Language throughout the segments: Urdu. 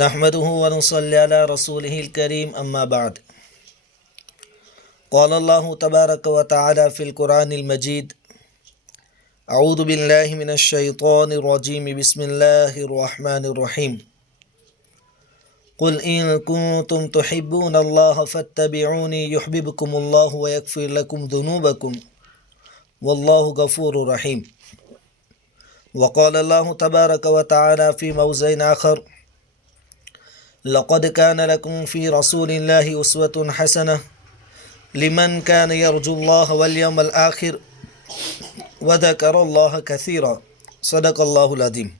نحمده ونصلي على رسوله الكريم أما بعد. قال الله تبارك وتعالى في القرآن المجيد: أعوذ بالله من الشيطان الرجيم بسم الله الرحمن الرحيم. قل إن كنتم تحبون الله فاتبعوني يحببكم الله ويغفر لكم ذنوبكم والله غفور رحيم. وقال الله تبارك وتعالى في موضع آخر: لقد كان لكم في رسول الله أسوة حسنة لمن كان يرجو الله واليوم الآخر وذكر الله كثيرا. صدق اللہ العظیم.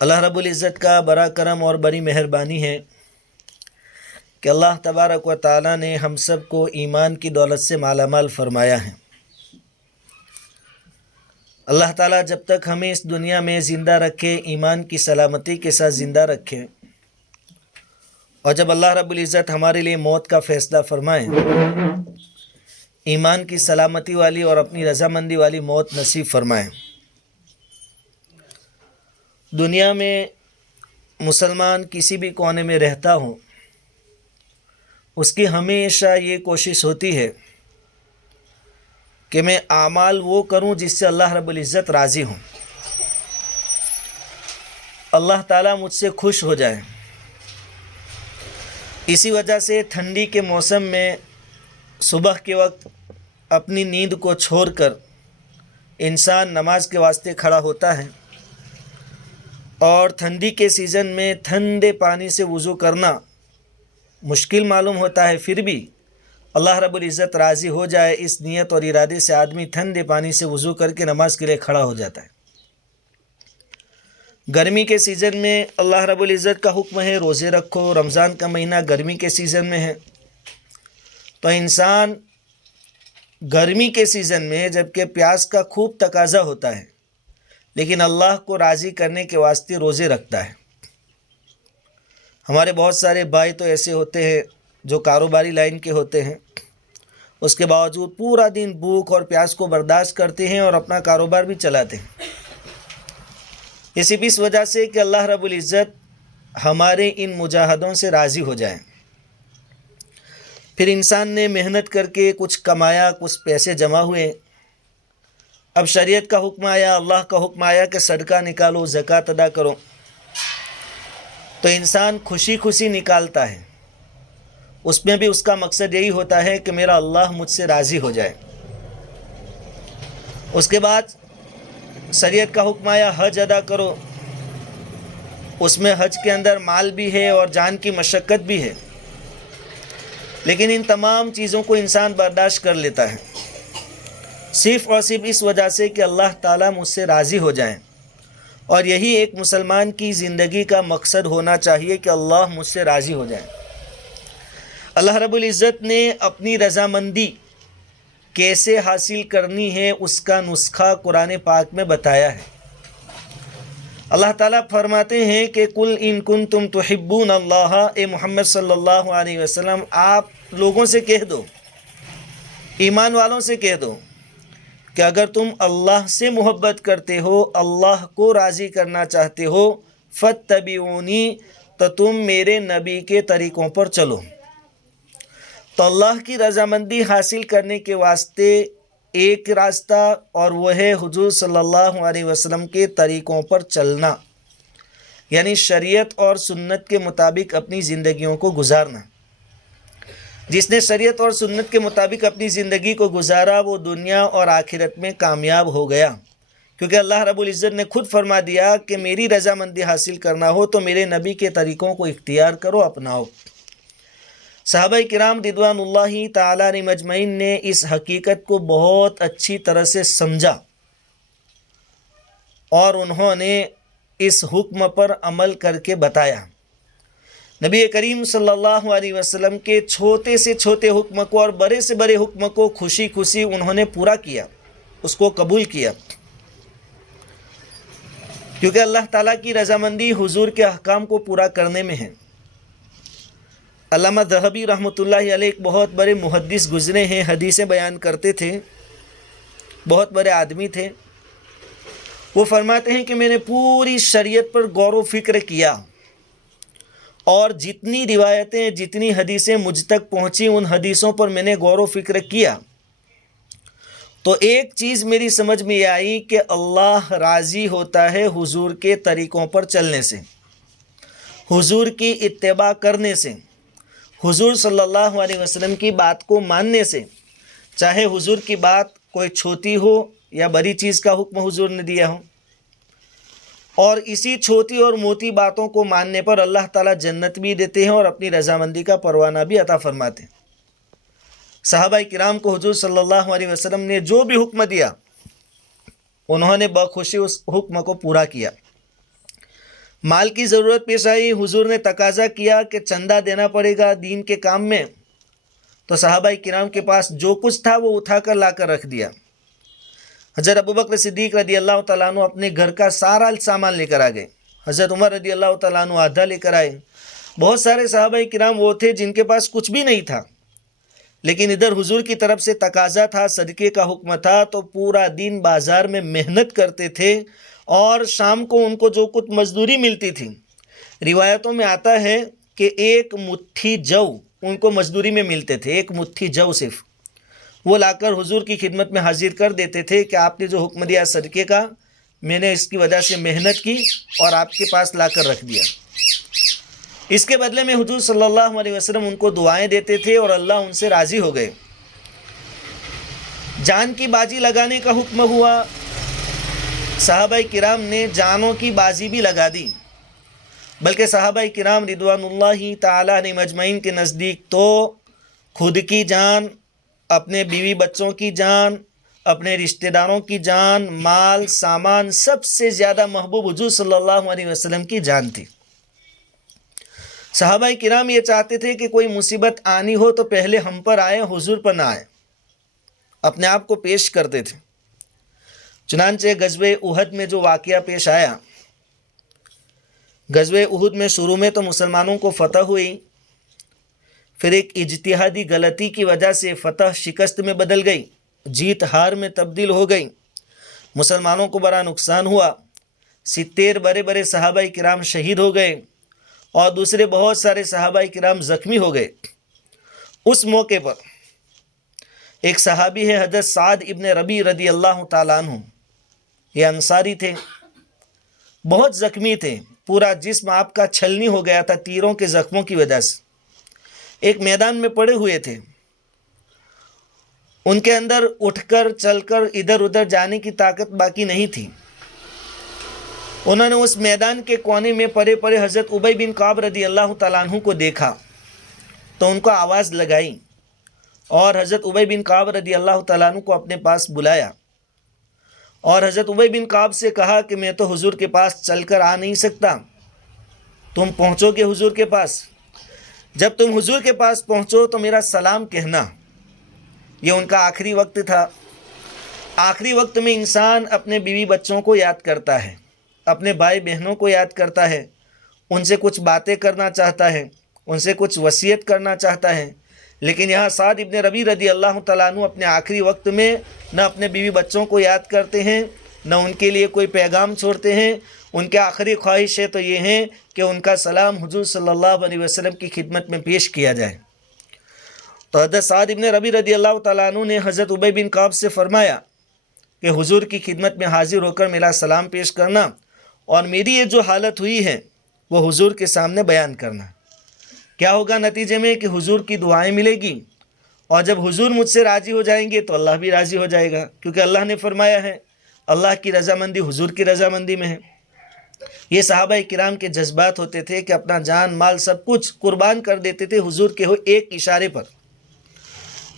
اللہ رب العزت کا بڑا کرم اور بڑی مہربانی ہے کہ اللہ تبارک و تعالی نے ہم سب کو ایمان کی دولت سے مالا مال فرمایا ہے. اللہ تعالیٰ جب تک ہمیں اس دنیا میں زندہ رکھے، ایمان کی سلامتی کے ساتھ زندہ رکھے، اور جب اللہ رب العزت ہمارے لیے موت کا فیصلہ فرمائے، ایمان کی سلامتی والی اور اپنی رضامندی والی موت نصیب فرمائے. دنیا میں مسلمان کسی بھی کونے میں رہتا ہو، اس کی ہمیشہ یہ کوشش ہوتی ہے کہ میں اعمال وہ کروں جس سے اللہ رب العزت راضی ہوں، اللہ تعالیٰ مجھ سے خوش ہو جائے. اسی وجہ سے ٹھنڈی کے موسم میں صبح کے وقت اپنی نیند کو چھوڑ کر انسان نماز کے واسطے کھڑا ہوتا ہے، اور ٹھنڈی کے سیزن میں ٹھنڈے پانی سے وضو کرنا مشکل معلوم ہوتا ہے، پھر بھی اللہ رب العزت راضی ہو جائے اس نیت اور ارادے سے آدمی ٹھنڈے پانی سے وضو کر کے نماز کے لیے کھڑا ہو جاتا ہے. گرمی کے سیزن میں اللہ رب العزت کا حکم ہے روزے رکھو. رمضان کا مہینہ گرمی کے سیزن میں ہے، تو انسان گرمی کے سیزن میں جبکہ پیاس کا خوب تقاضا ہوتا ہے، لیکن اللہ کو راضی کرنے کے واسطے روزے رکھتا ہے. ہمارے بہت سارے بھائی تو ایسے ہوتے ہیں جو کاروباری لائن کے ہوتے ہیں، اس کے باوجود پورا دن بھوک اور پیاس کو برداشت کرتے ہیں اور اپنا کاروبار بھی چلاتے ہیں. اس وجہ سے کہ اللہ رب العزت ہمارے ان مجاہدوں سے راضی ہو جائیں. پھر انسان نے محنت کر کے کچھ کمایا، کچھ پیسے جمع ہوئے، اب شریعت کا حکم آیا، اللہ کا حکم آیا کہ صدقہ نکالو، زکوٰۃ ادا کرو، تو انسان خوشی خوشی نکالتا ہے. اس میں بھی اس کا مقصد یہی ہوتا ہے کہ میرا اللہ مجھ سے راضی ہو جائے. اس کے بعد شریعت کا حکم آیا حج ادا کرو. اس میں حج کے اندر مال بھی ہے اور جان کی مشقت بھی ہے، لیکن ان تمام چیزوں کو انسان برداشت کر لیتا ہے صرف اور صرف اس وجہ سے کہ اللہ تعالیٰ مجھ سے راضی ہو جائیں. اور یہی ایک مسلمان کی زندگی کا مقصد ہونا چاہیے کہ اللہ مجھ سے راضی ہو جائیں. اللہ رب العزت نے اپنی رضامندی کیسے حاصل کرنی ہے اس کا نسخہ قرآن پاک میں بتایا ہے. اللہ تعالیٰ فرماتے ہیں کہ قل ان کنتم تحبون اللہ، اے محمد صلی اللہ علیہ وسلم آپ لوگوں سے کہہ دو، ایمان والوں سے کہہ دو کہ اگر تم اللہ سے محبت کرتے ہو، اللہ کو راضی کرنا چاہتے ہو، فاتبعونی، تو تم میرے نبی کے طریقوں پر چلو. تو اللہ کی رضامندی حاصل کرنے کے واسطے ایک راستہ، اور وہ ہے حضور صلی اللہ علیہ وسلم کے طریقوں پر چلنا، یعنی شریعت اور سنت کے مطابق اپنی زندگیوں کو گزارنا. جس نے شریعت اور سنت کے مطابق اپنی زندگی کو گزارا وہ دنیا اور آخرت میں کامیاب ہو گیا، کیونکہ اللہ رب العزت نے خود فرما دیا کہ میری رضامندی حاصل کرنا ہو تو میرے نبی کے طریقوں کو اختیار کرو، اپناؤ. صحابہ کرام رضوان اللہ تعالیٰ علیہم مجمعین نے اس حقیقت کو بہت اچھی طرح سے سمجھا، اور انہوں نے اس حکم پر عمل کر کے بتایا. نبی کریم صلی اللہ علیہ وسلم کے چھوٹے سے چھوٹے حکم کو اور بڑے سے بڑے حکم کو خوشی خوشی انہوں نے پورا کیا، اس کو قبول کیا، کیونکہ اللہ تعالیٰ کی رضامندی حضور کے احکام کو پورا کرنے میں ہے. علامہ ذہبی رحمۃ اللہ علیہ ایک بہت بڑے محدث گزرے ہیں، حدیثیں بیان کرتے تھے، بہت بڑے آدمی تھے. وہ فرماتے ہیں کہ میں نے پوری شریعت پر غور و فکر کیا اور جتنی روایتیں جتنی حدیثیں مجھ تک پہنچی ان حدیثوں پر میں نے غور و فکر کیا تو ایک چیز میری سمجھ میں آئی کہ اللہ راضی ہوتا ہے حضور کے طریقوں پر چلنے سے، حضور کی اتباع کرنے سے، حضور صلی اللہ علیہ وسلم کی بات کو ماننے سے، چاہے حضور کی بات کوئی چھوٹی ہو یا بڑی چیز کا حکم حضور نے دیا ہو، اور اسی چھوٹی اور موٹی باتوں کو ماننے پر اللہ تعالیٰ جنت بھی دیتے ہیں اور اپنی رضامندی کا پروانہ بھی عطا فرماتے ہیں۔ صحابہ کرام کو حضور صلی اللہ علیہ وسلم نے جو بھی حکم دیا انہوں نے بخوشی اس حکم کو پورا کیا۔ مال کی ضرورت پیش آئی، حضور نے تقاضا کیا کہ چندہ دینا پڑے گا دین کے کام میں، تو صحابہ کرام کے پاس جو کچھ تھا وہ اٹھا کر لا کر رکھ دیا۔ حضرت ابوبکر صدیق رضی اللہ تعالیٰ عنہ اپنے گھر کا سارا سامان لے کر آ گئے، حضرت عمر رضی اللہ تعالیٰ عنہ آدھا لے کر آئے۔ بہت سارے صحابہ کرام وہ تھے جن کے پاس کچھ بھی نہیں تھا، لیکن ادھر حضور کی طرف سے تقاضا تھا، صدقے کا حکم تھا، تو پورا دن بازار میں محنت کرتے تھے اور شام کو ان کو جو کچھ مزدوری ملتی تھی، روایتوں میں آتا ہے کہ ایک مٹھی جو ان کو مزدوری میں ملتے تھے، ایک مٹھی جو صرف، وہ لا کر حضور کی خدمت میں حاضر کر دیتے تھے کہ آپ نے جو حکم دیا صدقے کا، میں نے اس کی وجہ سے محنت کی اور آپ کے پاس لا کر رکھ دیا۔ اس کے بدلے میں حضور صلی اللہ علیہ وسلم ان کو دعائیں دیتے تھے اور اللہ ان سے راضی ہو گئے۔ جان کی بازی لگانے کا حکم ہوا، صحابہ کرام نے جانوں کی بازی بھی لگا دی، بلکہ صحابہ کرام رضوان اللہ تعالیٰ علیہ مجمعین کے نزدیک تو خود کی جان، اپنے بیوی بچوں کی جان، اپنے رشتہ داروں کی جان، مال سامان، سب سے زیادہ محبوب حضور صلی اللہ علیہ وسلم کی جان تھی۔ صحابہ کرام یہ چاہتے تھے کہ کوئی مصیبت آنی ہو تو پہلے ہم پر آئے، حضور پر نہ آئے، اپنے آپ کو پیش کرتے تھے۔ چنانچہ غزوہ احد میں جو واقعہ پیش آیا، غزوہ احد میں شروع میں تو مسلمانوں کو فتح ہوئی، پھر ایک اجتہادی غلطی کی وجہ سے فتح شکست میں بدل گئی، جیت ہار میں تبدیل ہو گئی، مسلمانوں کو بڑا نقصان ہوا، 70 بڑے بڑے صحابہ کرام شہید ہو گئے اور دوسرے بہت سارے صحابہ کرام زخمی ہو گئے۔ اس موقع پر ایک صحابی ہے حضرت سعد ابن ربیع رضی اللہ تعالیٰ عنہ، یہ انصاری تھے، بہت زخمی تھے، پورا جسم آپ کا چھلنی ہو گیا تھا تیروں کے زخموں کی وجہ سے، ایک میدان میں پڑے ہوئے تھے، ان کے اندر اٹھ کر چل کر ادھر ادھر جانے کی طاقت باقی نہیں تھی۔ انہوں نے اس میدان کے کونے میں پڑے پڑے حضرت ابی بن کعب رضی اللہ تعالیٰ عنہ کو دیکھا تو ان کو آواز لگائی اور حضرت ابی بن کعب رضی اللہ تعالیٰ عنہ کو اپنے پاس بلایا اور حضرت ابی بن کعب سے کہا کہ میں تو حضور کے پاس چل کر آ نہیں سکتا، تم پہنچو گے حضور کے پاس، جب تم حضور کے پاس پہنچو تو میرا سلام کہنا۔ یہ ان کا آخری وقت تھا۔ آخری وقت میں انسان اپنے بیوی بچوں کو یاد کرتا ہے، اپنے بھائی بہنوں کو یاد کرتا ہے، ان سے کچھ باتیں کرنا چاہتا ہے، ان سے کچھ وصیت کرنا چاہتا ہے، لیکن یہاں سعد ابن ربیع رضی اللہ تعالیٰ عنہ اپنے آخری وقت میں نہ اپنے بیوی بچوں کو یاد کرتے ہیں، نہ ان کے لیے کوئی پیغام چھوڑتے ہیں۔ ان کے آخری خواہش ہے تو یہ ہیں کہ ان کا سلام حضور صلی اللہ علیہ وسلم کی خدمت میں پیش کیا جائے۔ تو حضرت سعد ابن ربیع رضی اللہ تعالیٰ عنہ نے حضرت ابی بن کعب سے فرمایا کہ حضور کی خدمت میں حاضر ہو کر میرا سلام پیش کرنا اور میری یہ جو حالت ہوئی ہے وہ حضور کے سامنے بیان کرنا۔ کیا ہوگا نتیجے میں کہ حضور کی دعائیں ملے گی، اور جب حضور مجھ سے راضی ہو جائیں گے تو اللہ بھی راضی ہو جائے گا، کیونکہ اللہ نے فرمایا ہے اللہ کی رضامندی حضور کی رضامندی میں ہے۔ یہ صحابہ کرام کے جذبات ہوتے تھے کہ اپنا جان مال سب کچھ قربان کر دیتے تھے حضور کے ایک اشارے پر،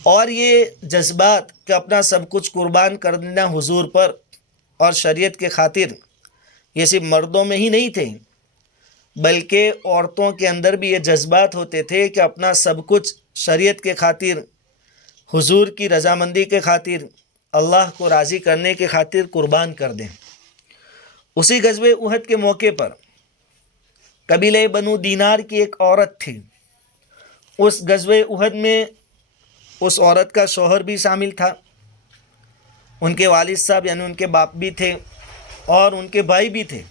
اور یہ جذبات کہ اپنا سب کچھ قربان کر دینا حضور پر اور شریعت کے خاطر، یہ صرف مردوں میں ہی نہیں تھے بلکہ عورتوں کے اندر بھی یہ جذبات ہوتے تھے کہ اپنا سب کچھ شریعت کے خاطر، حضور کی رضامندی کے خاطر، اللہ کو راضی کرنے کے خاطر قربان کر دیں۔ اسی غزوہ احد کے موقع پر قبیلہ بنو دینار کی ایک عورت تھی، اس غزوہ احد میں اس عورت کا شوہر بھی شامل تھا، ان کے والد صاحب یعنی ان کے باپ بھی تھے، اور ان کے بھائی بھی تھے۔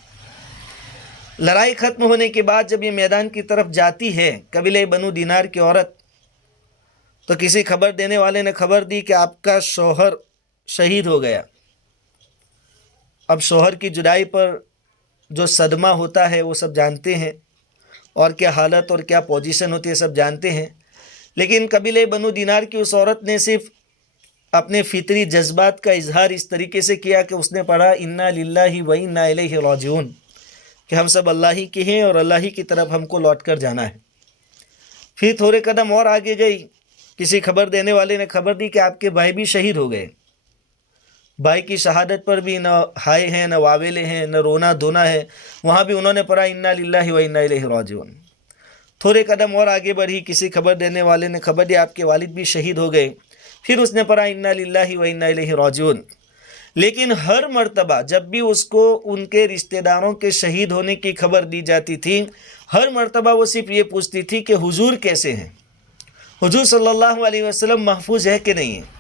لڑائی ختم ہونے کے بعد جب یہ میدان کی طرف جاتی ہے قبیلہ بنو دینار کی عورت، تو کسی خبر دینے والے نے خبر دی کہ آپ کا شوہر شہید ہو گیا۔ اب شوہر کی جدائی پر جو صدمہ ہوتا ہے وہ سب جانتے ہیں، اور کیا حالت اور کیا پوزیشن ہوتی ہے سب جانتے ہیں، لیکن قبیلہ بنو دینار کی اس عورت نے صرف اپنے فطری جذبات کا اظہار اس طریقے سے کیا کہ اس نے پڑھا انا للہ و انا الیہ راجعون، کہ ہم سب اللہ ہی کے ہیں اور اللہ ہی کی طرف ہم کو لوٹ کر جانا ہے۔ پھر تھوڑے قدم اور آگے گئی، کسی خبر دینے والے نے خبر دی کہ آپ کے بھائی بھی شہید ہو گئے۔ بھائی کی شہادت پر بھی نہ ہائے ہیں، نہ واویلے ہیں، نہ رونا دھونا ہے، وہاں بھی انہوں نے پڑھا انا للہ و انا الیہ راجعون۔ تھوڑے قدم اور آگے بڑھی، کسی خبر دینے والے نے خبر دی آپ کے والد بھی شہید ہو گئے، پھر اس نے پڑھا انا للہ و انا الیہ راجعون۔ لیکن ہر مرتبہ جب بھی اس کو ان کے رشتہ داروں کے شہید ہونے کی خبر دی جاتی تھی، ہر مرتبہ وہ صرف یہ پوچھتی تھی کہ حضور کیسے ہیں، حضور صلی اللہ علیہ وسلم محفوظ ہے کہ نہیں ہے۔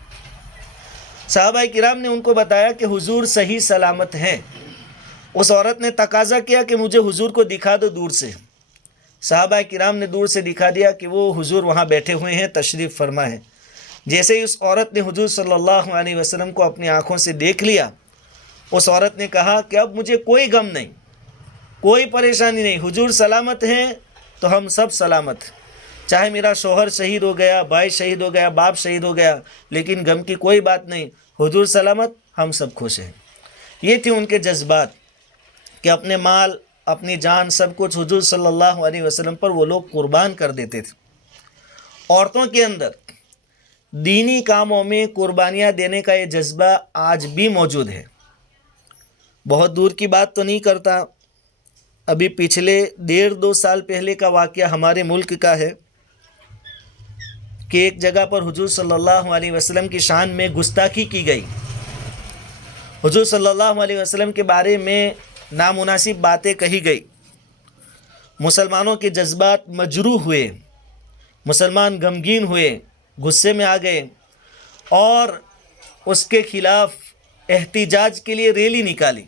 صحابہ کرام نے ان کو بتایا کہ حضور صحیح سلامت ہیں۔ اس عورت نے تقاضا کیا کہ مجھے حضور کو دکھا دو دور سے۔ صحابہ کرام نے دور سے دکھا دیا کہ وہ حضور وہاں بیٹھے ہوئے ہیں، تشریف فرما ہے۔ جیسے ہی اس عورت نے حضور صلی اللہ علیہ وسلم کو اپنی آنکھوں سے دیکھ لیا، اس عورت نے کہا کہ اب مجھے کوئی غم نہیں، کوئی پریشانی نہیں، حضور سلامت ہیں تو ہم سب سلامت، چاہے میرا شوہر شہید ہو گیا، بھائی شہید ہو گیا، باپ شہید ہو گیا، لیکن غم کی کوئی بات نہیں، حضور سلامت، ہم سب خوش ہیں۔ یہ تھی ان کے جذبات کہ اپنے مال، اپنی جان، سب کچھ حضور صلی اللہ علیہ وسلم پر وہ لوگ قربان کر دیتے تھے۔ عورتوں کے اندر دینی کاموں میں قربانیاں دینے کا یہ جذبہ آج بھی موجود ہے۔ بہت دور کی بات تو نہیں کرتا، ابھی پچھلے 1.5-2 سال پہلے کا واقعہ ہمارے ملک کا ہے کہ ایک جگہ پر حضور صلی اللہ علیہ وسلم کی شان میں گستاخی کی گئی۔ حضور صلی اللہ علیہ وسلم کے بارے میں نامناسب باتیں کہی گئی۔ مسلمانوں کے جذبات مجروح ہوئے، مسلمان غمگین ہوئے، غصے میں آ گئے، اور اس کے خلاف احتجاج کے لیے ریلی نکالی۔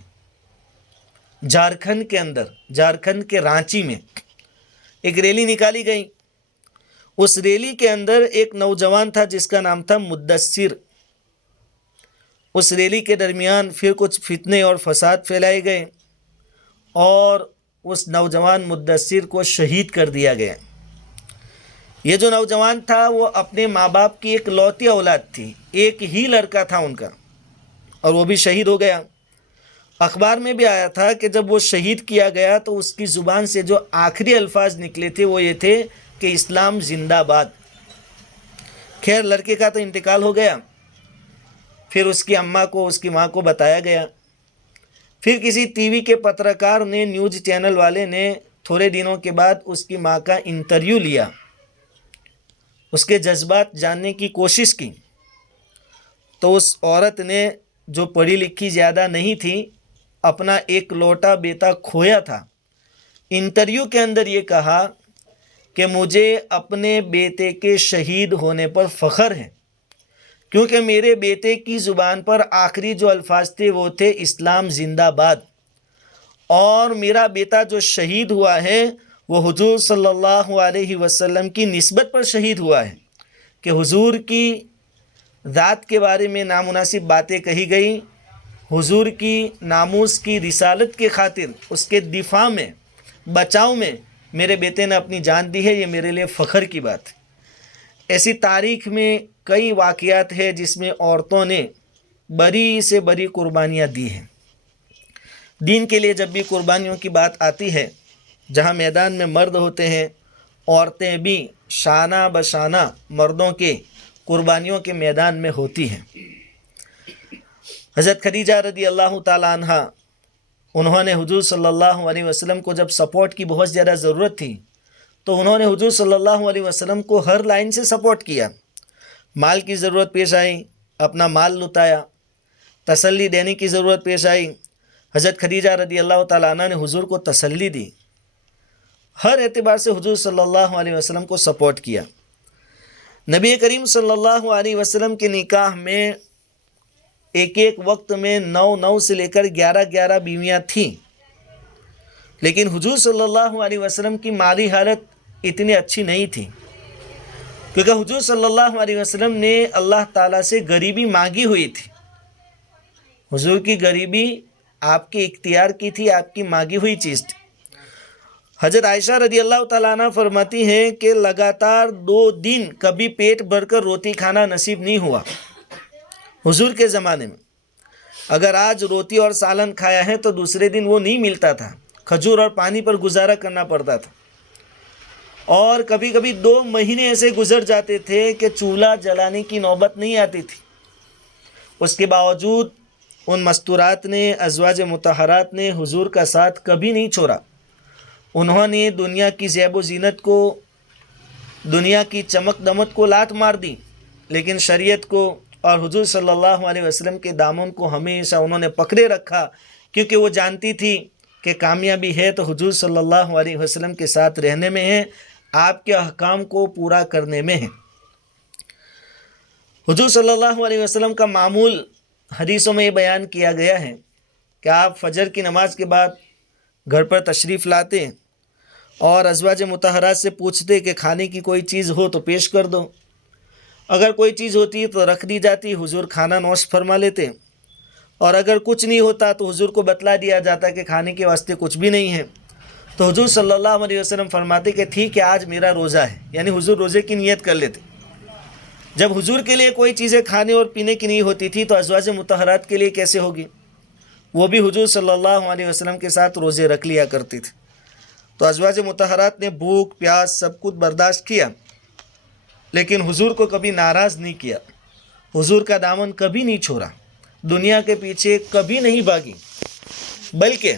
جھارکھنڈ کے اندر، جھارکھنڈ کے رانچی میں ایک ریلی نکالی گئی۔ اس ریلی کے اندر ایک نوجوان تھا جس کا نام تھا مدثر۔ اس ریلی کے درمیان پھر کچھ فتنے اور فساد پھیلائے گئے، اور اس نوجوان مدثر کو شہید کر دیا گیا۔ یہ جو نوجوان تھا وہ اپنے ماں باپ کی ایک لوتی اولاد تھی، ایک ہی لڑکا تھا ان کا، اور وہ بھی شہید ہو گیا۔ اخبار میں بھی آیا تھا کہ جب وہ شہید کیا گیا تو اس کی زبان سے جو آخری الفاظ نکلے تھے وہ یہ تھے کہ اسلام زندہ باد۔ خیر، لڑکے کا تو انتقال ہو گیا، پھر اس کی اماں کو، اس کی ماں کو بتایا گیا۔ پھر کسی ٹی وی کے پترکار نے، نیوز چینل والے نے تھوڑے دنوں کے بعد اس کی ماں کا انٹرویو لیا، اس کے جذبات جاننے کی کوشش کی، تو اس عورت نے، جو پڑھی لکھی زیادہ نہیں تھی، اپنا ایک لوٹا بیٹا کھویا تھا، انٹرویو کے اندر یہ کہا کہ مجھے اپنے بیٹے کے شہید ہونے پر فخر ہے، کیونکہ میرے بیٹے کی زبان پر آخری جو الفاظ تھے وہ تھے اسلام زندہ باد، اور میرا بیٹا جو شہید ہوا ہے وہ حضور صلی اللہ علیہ وسلم کی نسبت پر شہید ہوا ہے، کہ حضور کی ذات کے بارے میں نامناسب باتیں کہی گئی، حضور کی ناموس کی رسالت کے خاطر اس کے دفاع میں، بچاؤ میں میرے بیٹے نے اپنی جان دی ہے، یہ میرے لیے فخر کی بات ہے۔ ایسی تاریخ میں کئی واقعات ہیں جس میں عورتوں نے بڑی سے بڑی قربانیاں دی ہیں۔ دین کے لیے جب بھی قربانیوں کی بات آتی ہے، جہاں میدان میں مرد ہوتے ہیں، عورتیں بھی شانہ بشانہ مردوں کے قربانیوں کے میدان میں ہوتی ہیں۔ حضرت خدیجہ رضی اللہ تعالیٰ عنہ، انہوں نے حضور صلی اللہ علیہ وسلم کو جب سپورٹ کی بہت زیادہ ضرورت تھی تو انہوں نے حضور صلی اللہ علیہ وسلم کو ہر لائن سے سپورٹ کیا۔ مال کی ضرورت پیش آئی، اپنا مال لٹایا، تسلی دینے کی ضرورت پیش آئی، حضرت خدیجہ رضی اللہ تعالیٰ عنہ نے حضور کو تسلی دی، ہر اعتبار سے حضور صلی اللہ علیہ وسلم کو سپورٹ کیا۔ نبی کریم صلی اللہ علیہ وسلم کے نکاح میں ایک ایک وقت میں 9 سے لے کر 11 بیویاں تھیں، لیکن حضور صلی اللہ علیہ وسلم کی مالی حالت اتنی اچھی نہیں تھی، کیونکہ حضور صلی اللہ علیہ وسلم نے اللہ تعالیٰ سے غریبی مانگی ہوئی تھی۔ حضور کی غریبی آپ کے اختیار کی تھی، آپ کی مانگی ہوئی چیز تھی۔ حضرت عائشہ رضی اللہ تعالیٰ عنہ فرماتی ہیں کہ لگاتار 2 دن کبھی پیٹ بھر کر روٹی کھانا نصیب نہیں ہوا حضور کے زمانے میں۔ اگر آج روٹی اور سالن کھایا ہے تو دوسرے دن وہ نہیں ملتا تھا، کھجور اور پانی پر گزارا کرنا پڑتا تھا، اور کبھی کبھی 2 مہینے ایسے گزر جاتے تھے کہ چولہا جلانے کی نوبت نہیں آتی تھی۔ اس کے باوجود ان مستورات نے، ازواج مطہرات نے حضور کا ساتھ کبھی نہیں چھوڑا۔ انہوں نے دنیا کی زیب و زینت کو، دنیا کی چمک دمک کو لات مار دی، لیکن شریعت کو اور حضور صلی اللہ علیہ وسلم کے دامن کو ہمیشہ انہوں نے پکڑے رکھا، کیونکہ وہ جانتی تھی کہ کامیابی ہے تو حضور صلی اللہ علیہ وسلم کے ساتھ رہنے میں ہے، آپ کے احکام کو پورا کرنے میں ہے۔ حضور صلی اللہ علیہ وسلم کا معمول حدیثوں میں یہ بیان کیا گیا ہے کہ آپ فجر کی نماز کے بعد گھر پر تشریف لاتے اور ازواج مطہرات سے پوچھتے کہ کھانے کی کوئی چیز ہو تو پیش کر دو۔ اگر کوئی چیز ہوتی تو رکھ دی جاتی، حضور کھانا نوش فرما لیتے، اور اگر کچھ نہیں ہوتا تو حضور کو بتلا دیا جاتا کہ کھانے کے واسطے کچھ بھی نہیں ہے، تو حضور صلی اللہ علیہ وسلم فرماتے کہ ٹھیک ہے آج میرا روزہ ہے، یعنی حضور روزے کی نیت کر لیتے۔ جب حضور کے لیے کوئی چیزیں کھانے اور پینے کی نہیں ہوتی تھی تو ازواج مطہرات کے لیے کیسے ہوگی؟ وہ بھی حضور صلی اللہ علیہ وسلم کے ساتھ روزے رکھ لیا کرتی تھی۔ تو ازواج مطہرات نے بھوک پیاس سب کچھ برداشت کیا، لیکن حضور کو کبھی ناراض نہیں کیا، حضور کا دامن کبھی نہیں چھوڑا، دنیا کے پیچھے کبھی نہیں بھاگی، بلکہ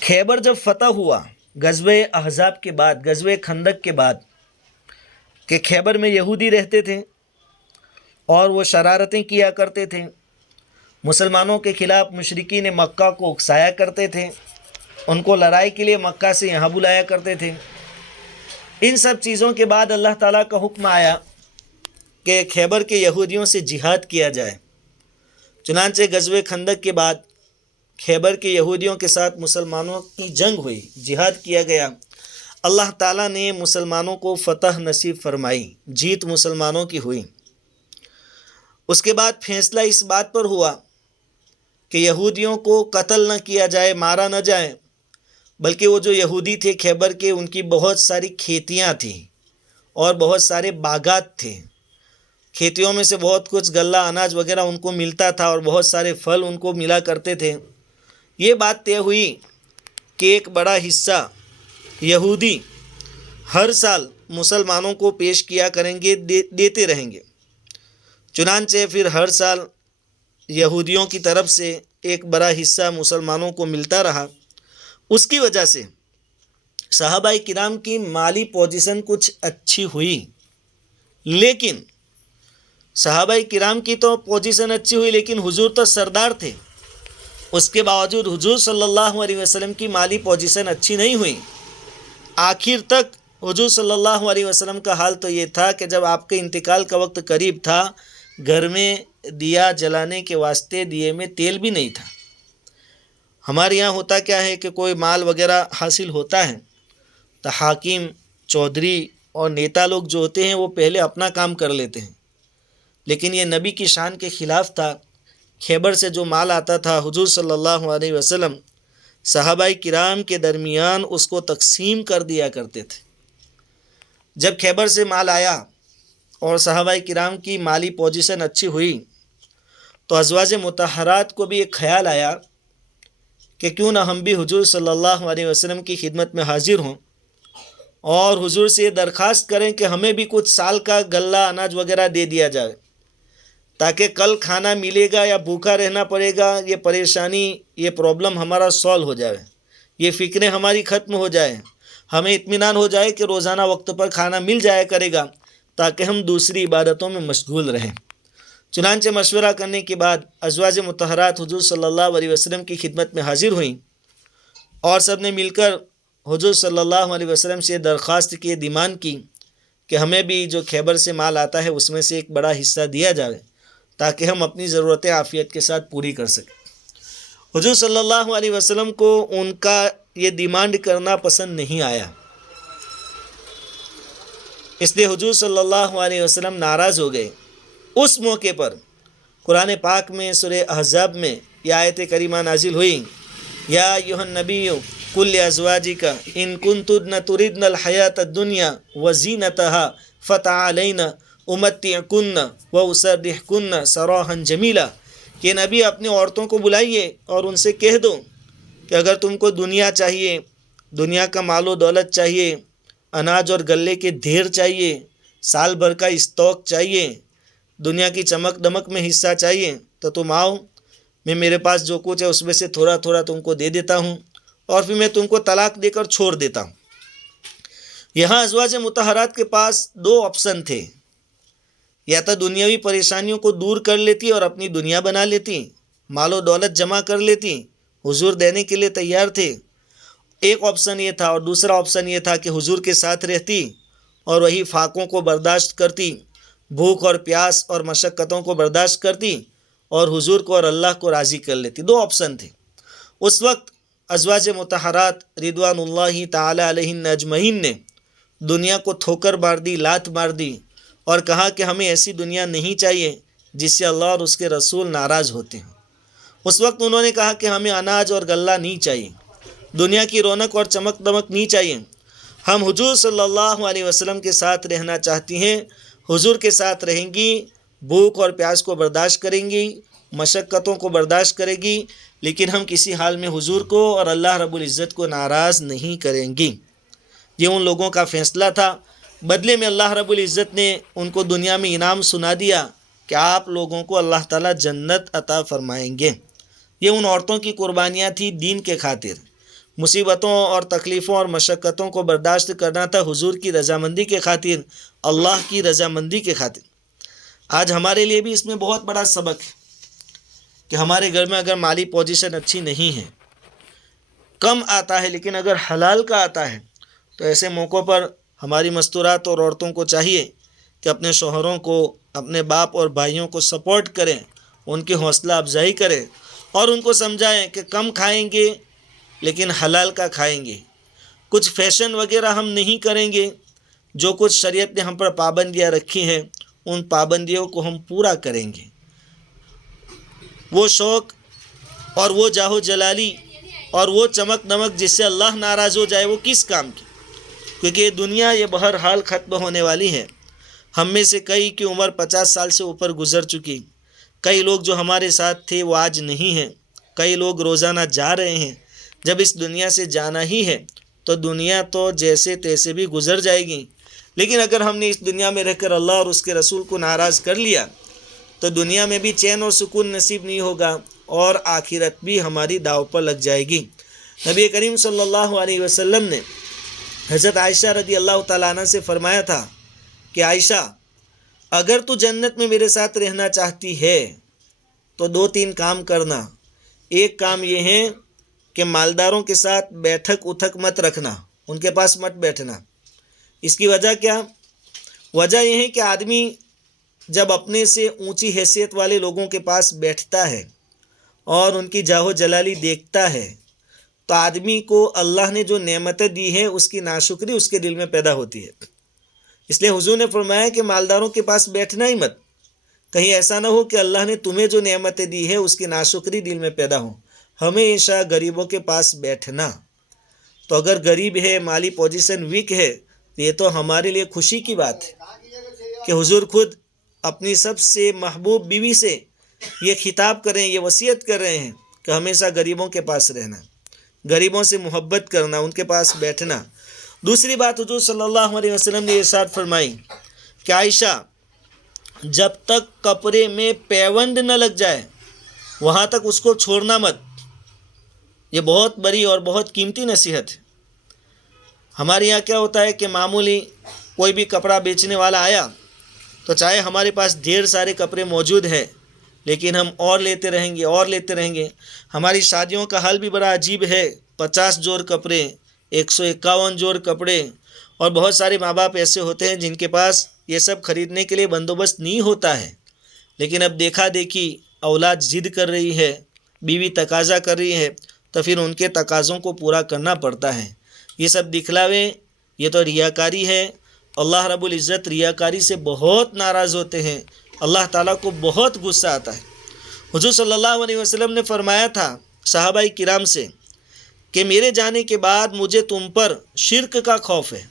خیبر جب فتح ہوا غزوہ احزاب کے بعد، غزوہ خندق کے بعد، کہ خیبر میں یہودی رہتے تھے اور وہ شرارتیں کیا کرتے تھے، مسلمانوں کے خلاف مشرکین مکہ کو اکسایا کرتے تھے، ان کو لڑائی کے لیے مکہ سے یہاں بلایا کرتے تھے۔ ان سب چیزوں کے بعد اللہ تعالیٰ کا حکم آیا کہ خیبر کے یہودیوں سے جہاد کیا جائے۔ چنانچہ غزوہ خندق کے بعد خیبر کے یہودیوں کے ساتھ مسلمانوں کی جنگ ہوئی، جہاد کیا گیا۔ اللہ تعالیٰ نے مسلمانوں کو فتح نصیب فرمائی، جیت مسلمانوں کی ہوئی۔ اس کے بعد فیصلہ اس بات پر ہوا کہ یہودیوں کو قتل نہ کیا جائے، مارا نہ جائے، بلکہ وہ جو یہودی تھے خیبر کے، ان کی بہت ساری کھیتیاں تھیں اور بہت سارے باغات تھے، کھیتیوں میں سے بہت کچھ غلہ اناج وغیرہ ان کو ملتا تھا اور بہت سارے پھل ان کو ملا کرتے تھے۔ یہ بات طے ہوئی کہ ایک بڑا حصہ یہودی ہر سال مسلمانوں کو پیش کیا کریں گے، دیتے رہیں گے۔ چنانچہ پھر ہر سال یہودیوں کی طرف سے ایک بڑا حصہ مسلمانوں کو ملتا رہا۔ اس کی وجہ سے صحابہ کرام کی مالی پوزیشن کچھ اچھی ہوئی، لیکن صحابہ کرام کی تو پوزیشن اچھی ہوئی، لیکن حضور تو سردار تھے، اس کے باوجود حضور صلی اللہ علیہ وسلم کی مالی پوزیشن اچھی نہیں ہوئی۔ آخر تک حضور صلی اللہ علیہ وسلم کا حال تو یہ تھا کہ جب آپ کے انتقال کا وقت قریب تھا، گھر میں دیا جلانے کے واسطے دیے میں تیل بھی نہیں تھا۔ ہمارے یہاں ہوتا کیا ہے کہ کوئی مال وغیرہ حاصل ہوتا ہے تو حاکم، چودھری اور نیتا لوگ جو ہوتے ہیں وہ پہلے اپنا کام کر لیتے ہیں، لیکن یہ نبی کی شان کے خلاف تھا۔ خیبر سے جو مال آتا تھا حضور صلی اللہ علیہ وسلم صحابہ کرام کے درمیان اس کو تقسیم کر دیا کرتے تھے۔ جب خیبر سے مال آیا اور صحابہ کرام کی مالی پوزیشن اچھی ہوئی تو ازواج مطہرات کو بھی ایک خیال آیا کہ کیوں نہ ہم بھی حضور صلی اللہ علیہ وسلم کی خدمت میں حاضر ہوں اور حضور سے یہ درخواست کریں کہ ہمیں بھی کچھ سال کا غلہ اناج وغیرہ دے دیا جائے، تاکہ کل کھانا ملے گا یا بھوکا رہنا پڑے گا، یہ پریشانی، یہ پرابلم ہمارا سولو ہو جائے، یہ فکریں ہماری ختم ہو جائے، ہمیں اطمینان ہو جائے کہ روزانہ وقت پر کھانا مل جایا کرے گا، تاکہ ہم دوسری عبادتوں میں مشغول رہیں۔ چنانچہ مشورہ کرنے کے بعد ازواج مطہرات حضور صلی اللہ علیہ وسلم کی خدمت میں حاضر ہوئیں اور سب نے مل کر حضور صلی اللہ علیہ وسلم سے درخواست کی، ڈیمانڈ کی کہ ہمیں بھی جو خیبر سے مال آتا ہے اس میں سے ایک بڑا حصہ دیا جائے۔ تاکہ ہم اپنی ضرورتیں عافیت کے ساتھ پوری کر سکیں۔ حضور صلی اللہ علیہ وسلم کو ان کا یہ ڈیمانڈ کرنا پسند نہیں آیا، اس لیے حضور صلی اللہ علیہ وسلم ناراض ہو گئے۔ اس موقع پر قرآن پاک میں سورہ احزاب میں یہ آیت کریمہ نازل ہوئی، یا ایھا النبی قل لازواجک ان کنتن تردن الحیاۃ الدنیا وزینتها فتعالین امتعکن واسرحکن سراحا جمیلا، کہ نبی اپنی عورتوں کو بلائیے اور ان سے کہہ دو کہ اگر تم کو دنیا چاہیے، دنیا کا مال و دولت چاہیے، اناج اور غلے کے ڈھیر چاہیے، سال بھر کا اسٹاک چاہیے، دنیا کی چمک دمک میں حصہ چاہیے، تو تم آؤ، میں میرے پاس جو کچھ ہے اس میں سے تھوڑا تھوڑا تم کو دے دیتا ہوں، اور پھر میں تم کو طلاق دے کر چھوڑ دیتا ہوں۔ یہاں ازواج مطہرات کے پاس دو آپشن تھے، یا تو دنیاوی پریشانیوں کو دور کر لیتی اور اپنی دنیا بنا لیتی، مال و دولت جمع کر لیتی، حضور دینے کے لیے تیار تھے، ایک آپشن یہ تھا، اور دوسرا آپشن یہ تھا کہ حضور کے ساتھ رہتی اور وہی فاقوں کو برداشت کرتی، بھوک اور پیاس اور مشقتوں کو برداشت کرتی، اور حضور کو اور اللہ کو راضی کر لیتی۔ دو آپشن تھے۔ اس وقت ازواج مطہرات رضوان اللہ تعالی علیہن اجمعین نے دنیا کو ٹھوکر مار دی، لات مار دی، اور کہا کہ ہمیں ایسی دنیا نہیں چاہیے جس سے اللہ اور اس کے رسول ناراض ہوتے ہیں۔ اس وقت انہوں نے کہا کہ ہمیں اناج اور غلہ نہیں چاہیے، دنیا کی رونق اور چمک دمک نہیں چاہیے، ہم حضور صلی اللہ علیہ وسلم کے ساتھ رہنا چاہتی ہیں، حضور کے ساتھ رہیں گی، بھوک اور پیاس کو برداشت کریں گی، مشقتوں کو برداشت کرے گی، لیکن ہم کسی حال میں حضور کو اور اللہ رب العزت کو ناراض نہیں کریں گی۔ یہ ان لوگوں کا فیصلہ تھا۔ بدلے میں اللہ رب العزت نے ان کو دنیا میں انعام سنا دیا کہ آپ لوگوں کو اللہ تعالیٰ جنت عطا فرمائیں گے۔ یہ ان عورتوں کی قربانیاں تھیں دین کے خاطر، مصیبتوں اور تکلیفوں اور مشقتوں کو برداشت کرنا تھا حضور کی رضامندی کے خاطر، اللہ کی رضامندی کے خاطر۔ آج ہمارے لیے بھی اس میں بہت بڑا سبق ہے کہ ہمارے گھر میں اگر مالی پوزیشن اچھی نہیں ہے، کم آتا ہے، لیکن اگر حلال کا آتا ہے، تو ایسے موقعوں پر ہماری مستورات اور عورتوں کو چاہیے کہ اپنے شوہروں کو، اپنے باپ اور بھائیوں کو سپورٹ کریں، ان کی حوصلہ افزائی کریں، اور ان کو سمجھائیں کہ کم کھائیں گے لیکن حلال کا کھائیں گے، کچھ فیشن وغیرہ ہم نہیں کریں گے، جو کچھ شریعت نے ہم پر پابندیاں رکھی ہیں ان پابندیوں کو ہم پورا کریں گے۔ وہ شوق اور وہ جاہ و جلالی اور وہ چمک دمک جس سے اللہ ناراض ہو جائے، وہ کس کام کی؟ کیونکہ یہ دنیا یہ بہرحال ختم ہونے والی ہے۔ ہم میں سے کئی کی عمر 50 سال سے اوپر گزر چکی، کئی لوگ جو ہمارے ساتھ تھے وہ آج نہیں ہیں، کئی لوگ روزانہ جا رہے ہیں۔ جب اس دنیا سے جانا ہی ہے تو دنیا تو جیسے تیسے بھی گزر جائے گی، لیکن اگر ہم نے اس دنیا میں رہ کر اللہ اور اس کے رسول کو ناراض کر لیا تو دنیا میں بھی چین اور سکون نصیب نہیں ہوگا، اور آخرت بھی ہماری داؤ پر لگ جائے گی۔ نبی کریم صلی اللہ علیہ وسلم نے حضرت عائشہ رضی اللہ تعالیٰ عنہ سے فرمایا تھا کہ عائشہ، اگر تو جنت میں میرے ساتھ رہنا چاہتی ہے تو 2-3 کام کرنا۔ ایک کام یہ ہے کہ مالداروں کے ساتھ بیٹھک اٹھک مت رکھنا، ان کے پاس مت بیٹھنا۔ اس کی وجہ کیا؟ وجہ یہ ہے کہ آدمی جب اپنے سے اونچی حیثیت والے لوگوں کے پاس بیٹھتا ہے اور ان کی جاہ و جلالی دیکھتا ہے تو آدمی کو اللہ نے جو نعمتیں دی ہیں اس کی ناشکری اس کے دل میں پیدا ہوتی ہے۔ اس لیے حضور نے فرمایا کہ مالداروں کے پاس بیٹھنا ہی مت، کہیں ایسا نہ ہو کہ اللہ نے تمہیں جو نعمتیں دی ہے اس کی ناشکری دل میں پیدا ہو۔ ہمیشہ غریبوں کے پاس بیٹھنا۔ تو اگر غریب ہے، مالی پوزیشن ویک ہے، تو یہ تو ہمارے لیے خوشی کی بات ہے کہ حضور خود اپنی سب سے محبوب بیوی سے یہ خطاب کر رہے ہیں، یہ وصیت کر رہے ہیں کہ ہمیشہ غریبوں کے پاس رہنا، غریبوں سے محبت کرنا، ان کے پاس بیٹھنا۔ دوسری بات حضور صلی اللہ علیہ وسلم نے ارشاد فرمائی کہ عائشہ، جب تک کپڑے میں پیوند نہ لگ جائے وہاں تک اس کو چھوڑنا مت۔ یہ بہت بڑی اور بہت قیمتی نصیحت ہے۔ ہمارے یہاں کیا ہوتا ہے کہ معمولی کوئی بھی کپڑا بیچنے والا آیا تو چاہے ہمارے پاس ڈھیر سارے کپڑے موجود ہیں لیکن ہم اور لیتے رہیں گے اور لیتے رہیں گے۔ ہماری شادیوں کا حال بھی بڑا عجیب ہے، 50 جوڑ کپڑے، 151 جوڑ کپڑے، اور بہت سارے ماں باپ ایسے ہوتے ہیں جن کے پاس یہ سب خریدنے کے لیے بندوبست نہیں ہوتا ہے، لیکن اب دیکھا دیکھی اولاد ضد کر رہی ہے، بیوی تقاضا کر رہی ہے، تو پھر ان کے تقاضوں کو پورا کرنا پڑتا ہے۔ یہ سب دکھلاوے، یہ تو ریاکاری ہے۔ اللہ رب العزت ریاکاری سے بہت ناراض ہوتے ہیں، اللہ تعالیٰ کو بہت غصہ آتا ہے۔ حضور صلی اللہ علیہ وسلم نے فرمایا تھا صحابہ کرام سے کہ میرے جانے کے بعد مجھے تم پر شرک کا خوف ہے،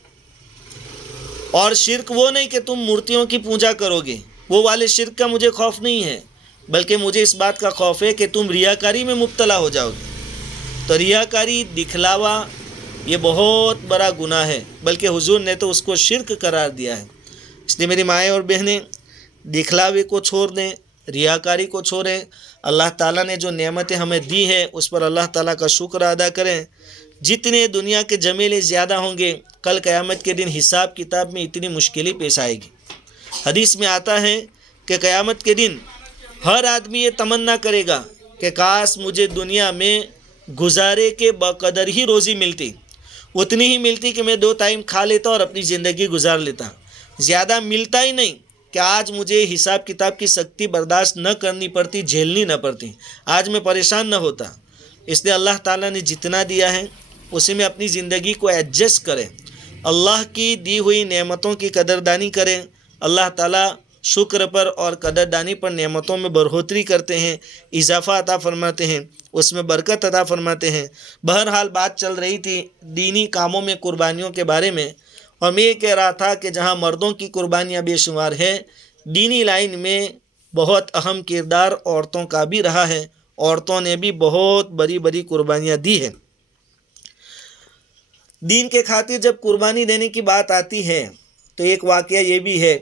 اور شرک وہ نہیں کہ تم مورتیوں کی پوجا کرو گے، وہ والے شرک کا مجھے خوف نہیں ہے، بلکہ مجھے اس بات کا خوف ہے کہ تم ریاکاری میں مبتلا ہو جاؤ گے۔ تو ریاکاری، دکھلاوا، یہ بہت بڑا گناہ ہے، بلکہ حضور نے تو اس کو شرک قرار دیا ہے۔ اس لیے میری مائیں اور بہنیں، دکھلاوے کو چھوڑ دیں، ریاکاری کو چھوڑیں، اللہ تعالیٰ نے جو نعمتیں ہمیں دی ہیں اس پر اللہ تعالیٰ کا شکر ادا کریں۔ جتنے دنیا کے جمیلے زیادہ ہوں گے، کل قیامت کے دن حساب کتاب میں اتنی مشکلیں پیش آئے گی۔ حدیث میں آتا ہے کہ قیامت کے دن ہر آدمی یہ تمنا کرے گا کہ کاش مجھے دنیا میں گزارے کے بقدر ہی روزی ملتی، اتنی ہی ملتی کہ میں 2 ٹائم کھا لیتا اور اپنی زندگی گزار لیتا، زیادہ ملتا ہی نہیں کہ آج مجھے حساب کتاب کی سختی برداشت نہ کرنی پڑتی، جھیلنی نہ پڑتی، آج میں پریشان نہ ہوتا۔ اس لیے اللہ تعالیٰ نے جتنا دیا ہے اسی میں اپنی زندگی کو ایڈجسٹ کریں، اللہ کی دی ہوئی نعمتوں کی قدردانی کریں۔ اللہ تعالیٰ شکر پر اور قدردانی پر نعمتوں میں بڑھوتری کرتے ہیں، اضافہ عطا فرماتے ہیں، اس میں برکت عطا فرماتے ہیں۔ بہرحال بات چل رہی تھی دینی کاموں میں قربانیوں کے بارے میں، اور میں یہ کہہ رہا تھا کہ جہاں مردوں کی قربانیاں بے شمار ہیں، دینی لائن میں بہت اہم کردار عورتوں کا بھی رہا ہے، عورتوں نے بھی بہت بڑی بڑی قربانیاں دی ہیں۔ دین کے خاطر جب قربانی دینے کی بات آتی ہے تو ایک واقعہ یہ بھی ہے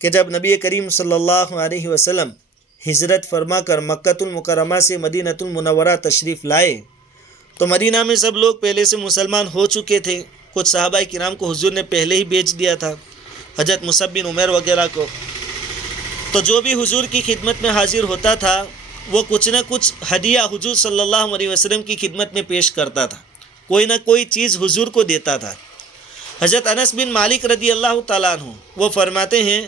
کہ جب نبی کریم صلی اللہ علیہ وسلم ہجرت فرما کر مکۃ المکرمہ سے مدینہ المنورہ تشریف لائے تو مدینہ میں سب لوگ پہلے سے مسلمان ہو چکے تھے۔ کچھ صحابہ کرام کو حضور نے پہلے ہی بیچ دیا تھا، حضرت مصعب بن عمیر وغیرہ کو۔ تو جو بھی حضور کی خدمت میں حاضر ہوتا تھا وہ کچھ نہ کچھ ہدیہ حضور صلی اللہ علیہ وسلم کی خدمت میں پیش کرتا تھا، کوئی نہ کوئی چیز حضور کو دیتا تھا۔ حضرت انس بن مالک رضی اللہ تعالیٰ عنہ وہ فرماتے ہیں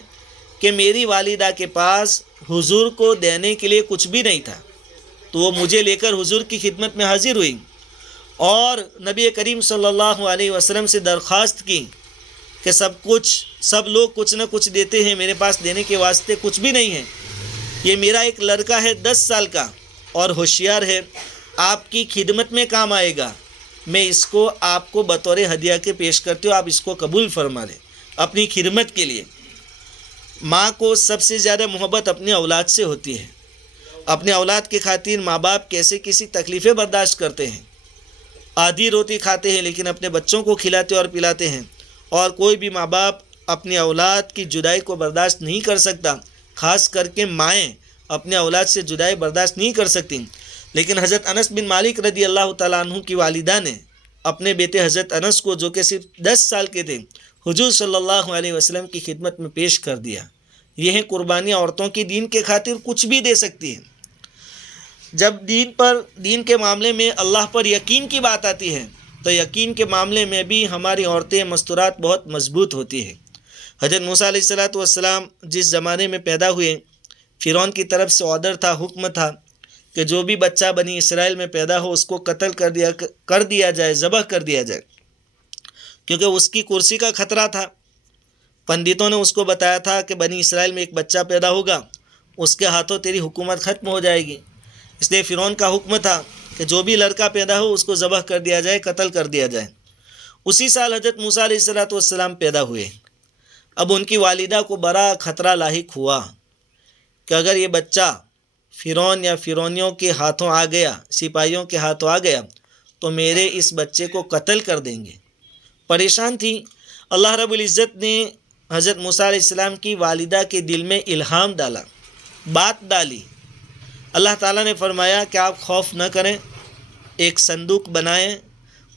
کہ میری والدہ کے پاس حضور کو دینے کے لیے کچھ بھی نہیں تھا، تو وہ مجھے لے کر حضور کی خدمت میں حاضر ہوئی اور نبی کریم صلی اللہ علیہ وسلم سے درخواست کی کہ سب لوگ کچھ نہ کچھ دیتے ہیں، میرے پاس دینے کے واسطے کچھ بھی نہیں ہے۔ یہ میرا ایک لڑکا ہے 10 سال کا اور ہوشیار ہے، آپ کی خدمت میں کام آئے گا، میں اس کو آپ کو بطور ہدیہ کے پیش کرتی ہوں، آپ اس کو قبول فرما لیں اپنی خدمت کے لیے۔ ماں کو سب سے زیادہ محبت اپنی اولاد سے ہوتی ہے۔ اپنے اولاد کے خاطر ماں باپ کیسے کسی تکلیفیں برداشت کرتے ہیں، آدھی روٹی کھاتے ہیں لیکن اپنے بچوں کو کھلاتے اور پلاتے ہیں، اور کوئی بھی ماں باپ اپنی اولاد کی جدائی کو برداشت نہیں کر سکتا، خاص کر کے مائیں اپنے اولاد سے جدائی برداشت نہیں کر سکتی۔ لیکن حضرت انس بن مالک رضی اللہ تعالیٰ عنہ کی والدہ نے اپنے بیٹے حضرت انس کو، جو کہ صرف 10 سال کے تھے، حضور صلی اللہ علیہ وسلم کی خدمت میں پیش کر دیا۔ یہ ہیں قربانیاں عورتوں کی، دین کے خاطر کچھ بھی دے سکتی ہیں۔ جب دین کے معاملے میں اللہ پر یقین کی بات آتی ہے تو یقین کے معاملے میں بھی ہماری عورتیں مستورات بہت مضبوط ہوتی ہیں۔ حضرت موسیٰ علیہ السلام جس زمانے میں پیدا ہوئے، فرعون کی طرف سے آرڈر تھا، حکم تھا کہ جو بھی بچہ بنی اسرائیل میں پیدا ہو اس کو قتل کر دیا جائے، ذبح کر دیا جائے، کیونکہ اس کی کرسی کا خطرہ تھا۔ پنڈتوں نے اس کو بتایا تھا کہ بنی اسرائیل میں ایک بچہ پیدا ہوگا، اس کے ہاتھوں تیری حکومت ختم ہو جائے گی۔ اس لیے فرعون کا حکم تھا کہ جو بھی لڑکا پیدا ہو اس کو ذبح کر دیا جائے، قتل کر دیا جائے۔ اسی سال حضرت موسیٰ علیہ السلام پیدا ہوئے۔ اب ان کی والدہ کو بڑا خطرہ لاحق ہوا کہ اگر یہ بچہ فرعون یا فرعونیوں کے ہاتھوں آ گیا، سپاہیوں کے ہاتھوں آ گیا تو میرے اس بچے کو قتل کر دیں گے۔ پریشان تھی۔ اللہ رب العزت نے حضرت موسیٰ علیہ السلام کی والدہ کے دل میں الہام ڈالا، بات ڈالی۔ اللہ تعالیٰ نے فرمایا کہ آپ خوف نہ کریں، ایک صندوق بنائیں،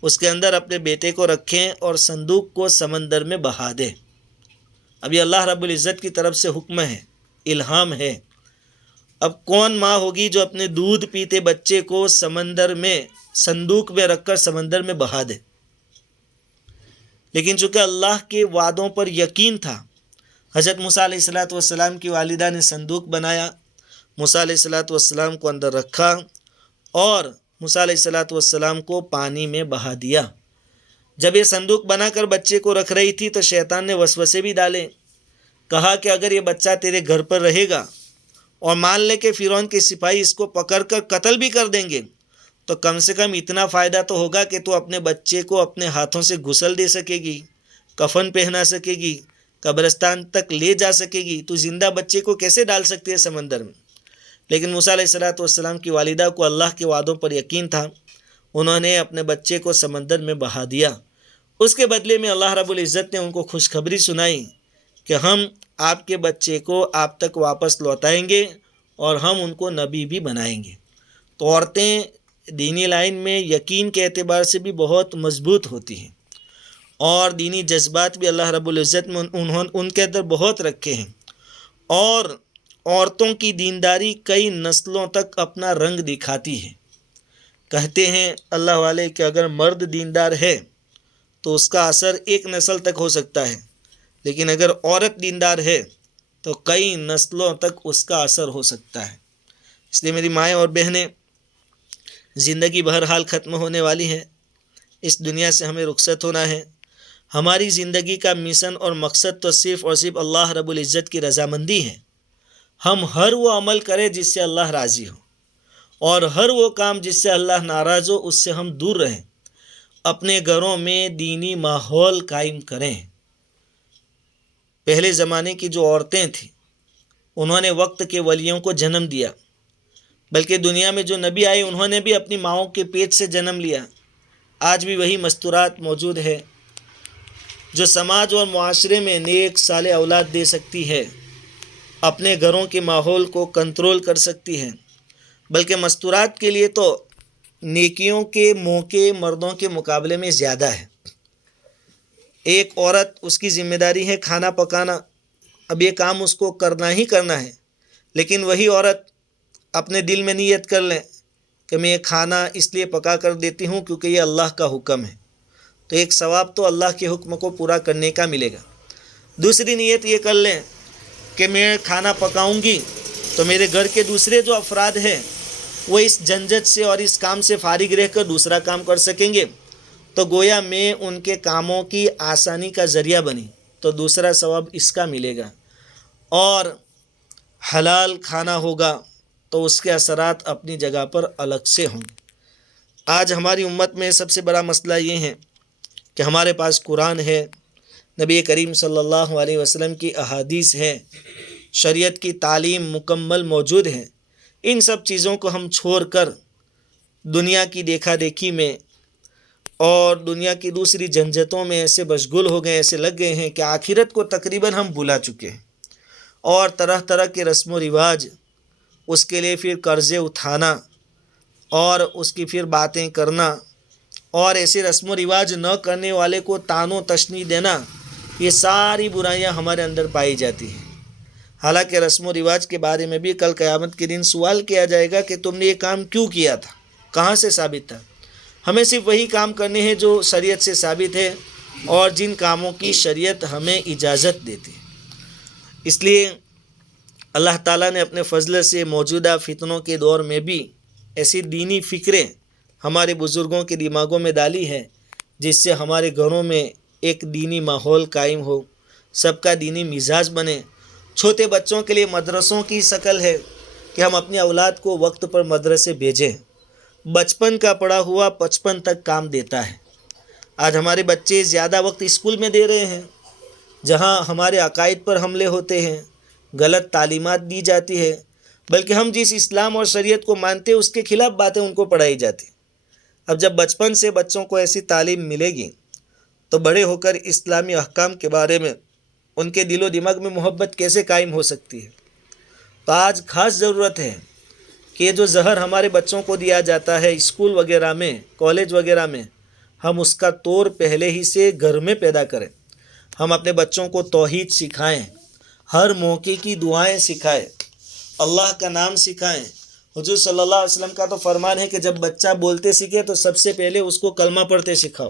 اس کے اندر اپنے بیٹے کو رکھیں اور صندوق کو سمندر میں بہا دیں۔ اب یہ اللہ رب العزت کی طرف سے حکم ہے، الہام ہے۔ اب کون ماں ہوگی جو اپنے دودھ پیتے بچے کو سمندر میں، صندوق میں رکھ کر سمندر میں بہا دے؟ لیکن چونکہ اللہ کے وعدوں پر یقین تھا، حضرت موسیٰ علیہ السلام کی والدہ نے صندوق بنایا، موسیٰ علیہ السلام کو اندر رکھا اور موسیٰ علیہ السلام کو پانی میں بہا دیا۔ جب یہ صندوق بنا کر بچے کو رکھ رہی تھی تو شیطان نے وسوسے بھی ڈالے، کہا کہ اگر یہ بچہ تیرے گھر پر رہے گا اور مان لے کہ فرعون کے سپاہی اس کو پکڑ کر قتل بھی کر دیں گے تو کم سے کم اتنا فائدہ تو ہوگا کہ تو اپنے بچے کو اپنے ہاتھوں سے غسل دے سکے گی، کفن پہنا سکے گی، قبرستان تک لے جا سکے گی۔ تو زندہ بچے کو کیسے ڈال سکتی ہے سمندر میں؟ لیکن موسیٰ علیہ السلام کی والدہ کو اللہ کے وعدوں پر یقین تھا، انہوں نے اپنے بچے کو سمندر میں بہا دیا۔ اس کے بدلے میں اللہ رب العزت نے ان کو خوشخبری سنائی کہ ہم آپ کے بچے کو آپ تک واپس لوٹائیں گے اور ہم ان کو نبی بھی بنائیں گے۔ تو عورتیں دینی لائن میں یقین کے اعتبار سے بھی بہت مضبوط ہوتی ہیں اور دینی جذبات بھی اللہ رب العزت میں ان کے اندر بہت رکھے ہیں، اور عورتوں کی دینداری کئی نسلوں تک اپنا رنگ دکھاتی ہے۔ کہتے ہیں اللہ والے کہ اگر مرد دیندار ہے تو اس کا اثر ایک نسل تک ہو سکتا ہے، لیکن اگر عورت دیندار ہے تو کئی نسلوں تک اس کا اثر ہو سکتا ہے۔ اس لیے میری مائیں اور بہنیں، زندگی بہرحال ختم ہونے والی ہے، اس دنیا سے ہمیں رخصت ہونا ہے۔ ہماری زندگی کا مشن اور مقصد تو صرف اور صرف اللہ رب العزت کی رضامندی ہے۔ ہم ہر وہ عمل کریں جس سے اللہ راضی ہو، اور ہر وہ کام جس سے اللہ ناراض ہو اس سے ہم دور رہیں۔ اپنے گھروں میں دینی ماحول قائم کریں۔ پہلے زمانے کی جو عورتیں تھیں انہوں نے وقت کے ولیوں کو جنم دیا، بلکہ دنیا میں جو نبی آئے انہوں نے بھی اپنی ماؤں کے پیٹ سے جنم لیا۔ آج بھی وہی مستورات موجود ہے جو سماج اور معاشرے میں نیک صالح اولاد دے سکتی ہے، اپنے گھروں کے ماحول کو کنٹرول کر سکتی ہے۔ بلکہ مستورات کے لیے تو نیکیوں کے موقع مردوں کے مقابلے میں زیادہ ہے۔ ایک عورت، اس کی ذمہ داری ہے کھانا پکانا، اب یہ کام اس کو کرنا ہی کرنا ہے، لیکن وہی عورت اپنے دل میں نیت کر لیں کہ میں یہ کھانا اس لیے پکا کر دیتی ہوں کیونکہ یہ اللہ کا حکم ہے، تو ایک ثواب تو اللہ کے حکم کو پورا کرنے کا ملے گا۔ دوسری نیت یہ کر لیں کہ میں کھانا پکاؤں گی تو میرے گھر کے دوسرے جو افراد ہیں وہ اس جھنجھٹ سے اور اس کام سے فارغ رہ کر دوسرا کام کر سکیں گے، تو گویا میں ان کے کاموں کی آسانی کا ذریعہ بنی، تو دوسرا ثواب اس کا ملے گا، اور حلال کھانا ہوگا تو اس کے اثرات اپنی جگہ پر الگ سے ہوں گے۔ آج ہماری امت میں سب سے بڑا مسئلہ یہ ہے کہ ہمارے پاس قرآن ہے، نبی کریم صلی اللہ علیہ وسلم کی احادیث ہے، شریعت کی تعلیم مکمل موجود ہے، ان سب چیزوں کو ہم چھوڑ کر دنیا کی دیکھا دیکھی میں اور دنیا کی دوسری جھنجھٹوں میں ایسے مشغول ہو گئے، ایسے لگ گئے ہیں کہ آخرت کو تقریباً ہم بھلا چکے ہیں، اور طرح طرح کے رسم و رواج، اس کے لیے پھر قرضے اٹھانا اور اس کی پھر باتیں کرنا، اور ایسے رسم و رواج نہ کرنے والے کو طعن و تشنیع دینا، یہ ساری برائیاں ہمارے اندر پائی جاتی ہیں۔ حالانکہ رسم و رواج کے بارے میں بھی کل قیامت کے دن سوال کیا جائے گا کہ تم نے یہ کام کیوں کیا تھا، کہاں سے ثابت تھا۔ ہمیں صرف وہی کام کرنے ہیں جو شریعت سے ثابت ہے اور جن کاموں کی شریعت ہمیں اجازت دیتی ہے۔ اس لیے اللہ تعالیٰ نے اپنے فضل سے موجودہ فتنوں کے دور میں بھی ایسی دینی فکریں ہمارے بزرگوں کے دماغوں میں ڈالی ہے جس سے ہمارے گھروں میں ایک دینی ماحول قائم ہو، سب کا دینی مزاج بنے۔ چھوٹے بچوں کے لیے مدرسوں کی شکل ہے کہ ہم اپنی اولاد کو وقت پر مدرسے بھیجیں، بچپن کا پڑھا ہوا 55 تک کام دیتا ہے۔ آج ہمارے بچے زیادہ وقت اسکول میں دے رہے ہیں جہاں ہمارے عقائد پر حملے ہوتے ہیں، غلط تعلیمات دی جاتی ہے، بلکہ ہم جس اسلام اور شریعت کو مانتے ہیں اس کے خلاف باتیں ان کو پڑھائی جاتی ہیں۔ اب جب بچپن سے بچوں کو ایسی تعلیم ملے گی تو بڑے ہو کر اسلامی احکام کے بارے میں ان کے دل و دماغ میں محبت کیسے قائم ہو سکتی ہے۔ تو آج خاص ضرورت ہے کہ یہ جو زہر ہمارے بچوں کو دیا جاتا ہے اسکول وغیرہ میں، کالج وغیرہ میں، ہم اس کا طور پہلے ہی سے گھر میں پیدا کریں۔ ہم اپنے بچوں کو توحید سکھائیں، ہر موقع کی دعائیں سکھائیں، اللہ کا نام سکھائیں۔ حضور صلی اللہ علیہ وسلم کا تو فرمان ہے کہ جب بچہ بولتے سیکھے تو سب سے پہلے اس کو کلمہ پڑھتے سکھاؤ۔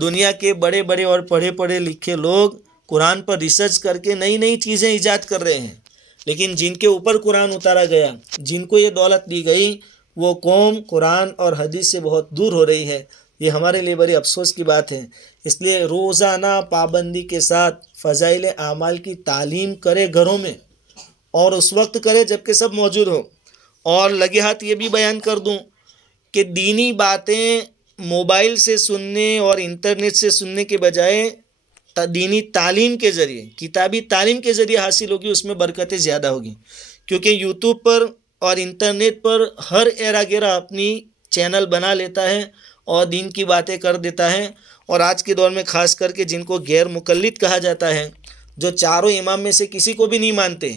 دنیا کے بڑے بڑے اور پڑھے پڑھے لکھے لوگ قرآن پر ریسرچ کر کے نئی نئی چیزیں ایجاد کر رہے ہیں، لیکن جن کے اوپر قرآن اتارا گیا، جن کو یہ دولت دی گئی، وہ قوم قرآن اور حدیث سے بہت دور ہو رہی ہے۔ یہ ہمارے لیے بڑی افسوس کی بات ہے۔ اس لیے روزانہ پابندی کے ساتھ فضائل اعمال کی تعلیم کرے گھروں میں، اور اس وقت کرے جب کہ سب موجود ہو۔ اور لگے ہاتھ یہ بھی بیان کر دوں کہ دینی باتیں موبائل سے سننے اور انٹرنیٹ سے سننے کے بجائے دینی تعلیم کے ذریعے، کتابی تعلیم کے ذریعے حاصل ہوگی، اس میں برکتیں زیادہ ہوگی، کیونکہ یوٹیوب پر اور انٹرنیٹ پر ہر ایرا گیرا اپنی چینل بنا لیتا ہے اور دین کی باتیں کر دیتا ہے۔ اور آج کے دور میں خاص کر کے جن کو غیر مقلد کہا جاتا ہے، جو چاروں امام میں سے کسی کو بھی نہیں مانتے،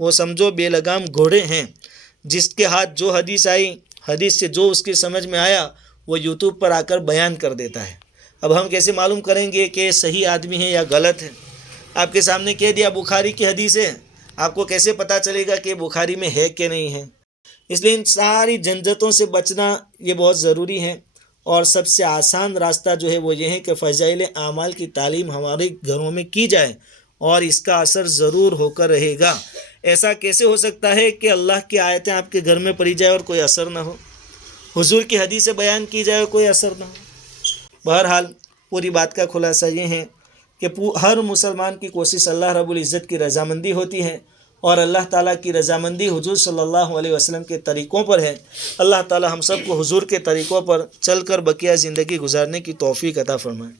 وہ سمجھو بے لگام گھوڑے ہیں۔ جس کے ہاتھ جو حدیث آئی، حدیث سے جو اس کی سمجھ میں آیا، وہ یوٹیوب پر آ کر بیان کر دیتا ہے۔ اب ہم کیسے معلوم کریں گے کہ صحیح آدمی ہے یا غلط ہے؟ آپ کے سامنے کہہ دیا بخاری کی حدیث ہے، آپ کو کیسے پتہ چلے گا کہ بخاری میں ہے کہ نہیں ہے؟ اس لیے ان ساری جھنجھٹوں سے بچنا یہ بہت ضروری ہے، اور سب سے آسان راستہ جو ہے وہ یہ ہے کہ فضائل اعمال کی تعلیم ہمارے گھروں میں کی جائے، اور اس کا اثر ضرور ہو کر رہے گا۔ ایسا کیسے ہو سکتا ہے کہ اللہ کی آیتیں آپ کے گھر میں پڑھی جائے اور کوئی اثر نہ ہو، حضور کی حدیثیں بیان کی جائے اور کوئی اثر نہ ہو؟ بہرحال پوری بات کا خلاصہ یہ ہے کہ ہر مسلمان کی کوشش اللہ رب العزت کی رضامندی ہوتی ہے، اور اللہ تعالیٰ کی رضامندی حضور صلی اللہ علیہ وسلم کے طریقوں پر ہے۔ اللہ تعالیٰ ہم سب کو حضور کے طریقوں پر چل کر بقیہ زندگی گزارنے کی توفیق عطا فرمائے۔